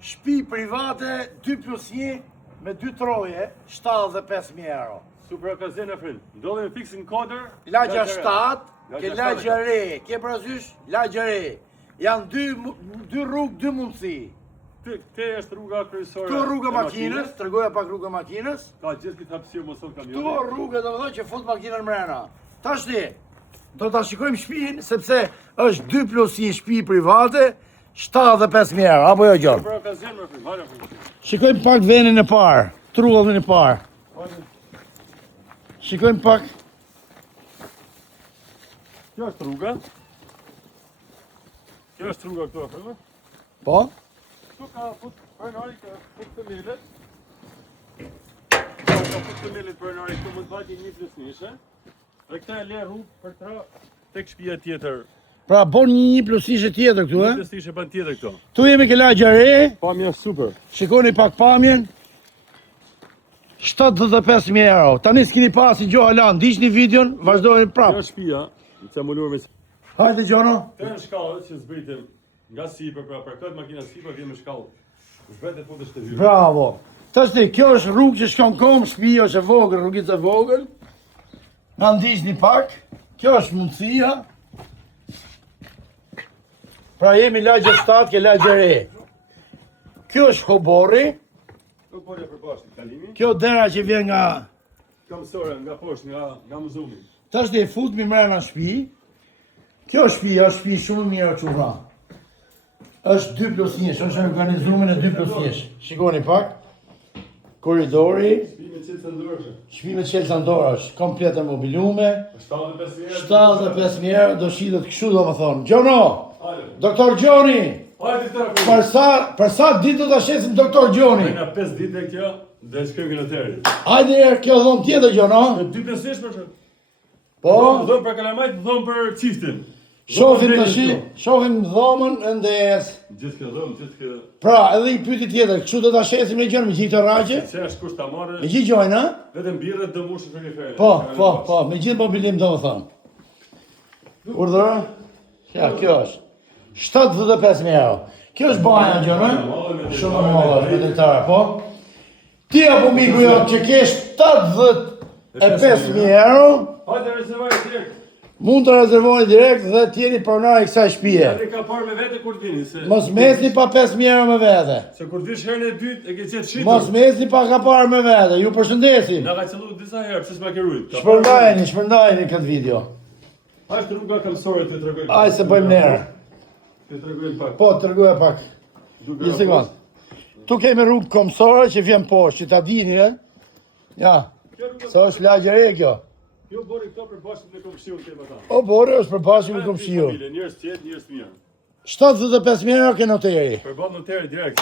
Shtëpi private 2+1 me 2 troje, 75.000 euro. Super okazion Afrin. Ndodhem fix në kodër. Lagja 7, ke lagja re, ke parasysh lagja re. Janë dy rrugë, dy mundësi. Te është rruga kryesore. Tu rruga makinës, tregoja pak rruga makinës. Ka gjithë këtë hapësirë mos thon kamioni. Tu rruga domethënë që fut makinën mrena. Tashti do ta shikojmë shtëpinë sepse është 2+1 shtëpi private, 75.000 euro, apo jo gjë? Super okazion Afrin. Hala. Shikojmë pak venin e parë, trullin e parë. Shikojmë pak. Kjo është rruga. Kjo është rruga këtu Afrin. Po? Këtu ka fut pronari, ka fut themelet. Ka fut themelet pronari, këtu mund të vajë 1+1. Dhe këta e le rrugë për tra tek shtëpia tjetër. Pra bon 1+1 tjetër këtu, e? 1+1 ban tjetër këtu. Tu jemi ke lagja re. Pamja është super. Shikoni pak pamjen. 75.000 euro. Tani s'kini pasi gjo halan, ndiqni videon, vazhdojmë Kjo prapë. është shtëpia, që mulur me. Hajde Gjono. Të në shkallët që zbritim nga sipër, pra për këtë makina sipër vjen me shkallë. Zbretet futesh të hyrë. Bravo. Tashti, kjo është rrugë që shkon kom, shtëpia është e vogël, rrugicë e vogël. Na ndiqni pak. Kjo është mundësia. Pra jemi lagja 7, ke lagja re. Kjo është hoborri. Kjo porja përbashkë kalimi. Kjo dera që vjen nga... Kjo mësore nga poshtë, nga muzumi. Tashti, futmi mrena në shtëpi. Kjo është shtëpi shumë mirë çuna. Është 2+1, është organizuar në 2+1. Shikoni pak. Korridori, shtëpi me qelë sandorash, komplet e mobilume. 75.000 euro do shitet kështu domethënë. Gjono! Doktor Gjoni! Për sa ditë do ta shesim Doktor Gjoni? Nga 5 ditë kjo, dhe shkojmë në teri. Hajde kjo dhomë tjetër Gjono. 2+1 për shumë. Po? Dhëmë për kalamajt, dhëmë për qiftin. Shohim tash, shohim dhomën endes. Gjithë kjo dhëmë, gjithë kjo... Pra, edhe i pyetje tjetër, kështu do ta shesim në gjën me gjithë rraqe? Se është kusht ta marrë, Me gjithë gjojnë, ha? vetëm birret dhe mushën periferë. Po, me gjithë mobilim domethënë. Urdhëra? Ja, kjo është. 75.000 euro. Kjo është baja gjënë, shumë e madhe, vjetare, po? Ti apo miku jo që ke 75.000 euro, Hajde rezervoj direkt. mund të rezervoni direkt dhe t'jeni pronari kësaj shtëpie. Edhe ka parë me vete kur vini, se... Mos mesni pa 5.000 euro me vete. Se kur vish herën e dytë, e ke qetë shitur. Mos mesni pa ka parë me vete. Ju përshëndesim. Na ka qellu disa herë, pse s'ma ke rujt. Shpërndajeni këtë video. Hajde rruga kamësore të tregoj. Aj se bëjmë nerë. Të tregoj pak. Po, të rregoja pak. Një sekund. Tu kemi rrugë komësore që vjen poshtë, që ta dini, e? Ja, sa është lagja re kjo. Kjo bori këto për bashkët me komshiun ke ata. O, bori është për bashkë me komshiu. Njerëz të jetë, njerëz të mirë. 75.000 euro ke noteri. Përballë noteri direkt.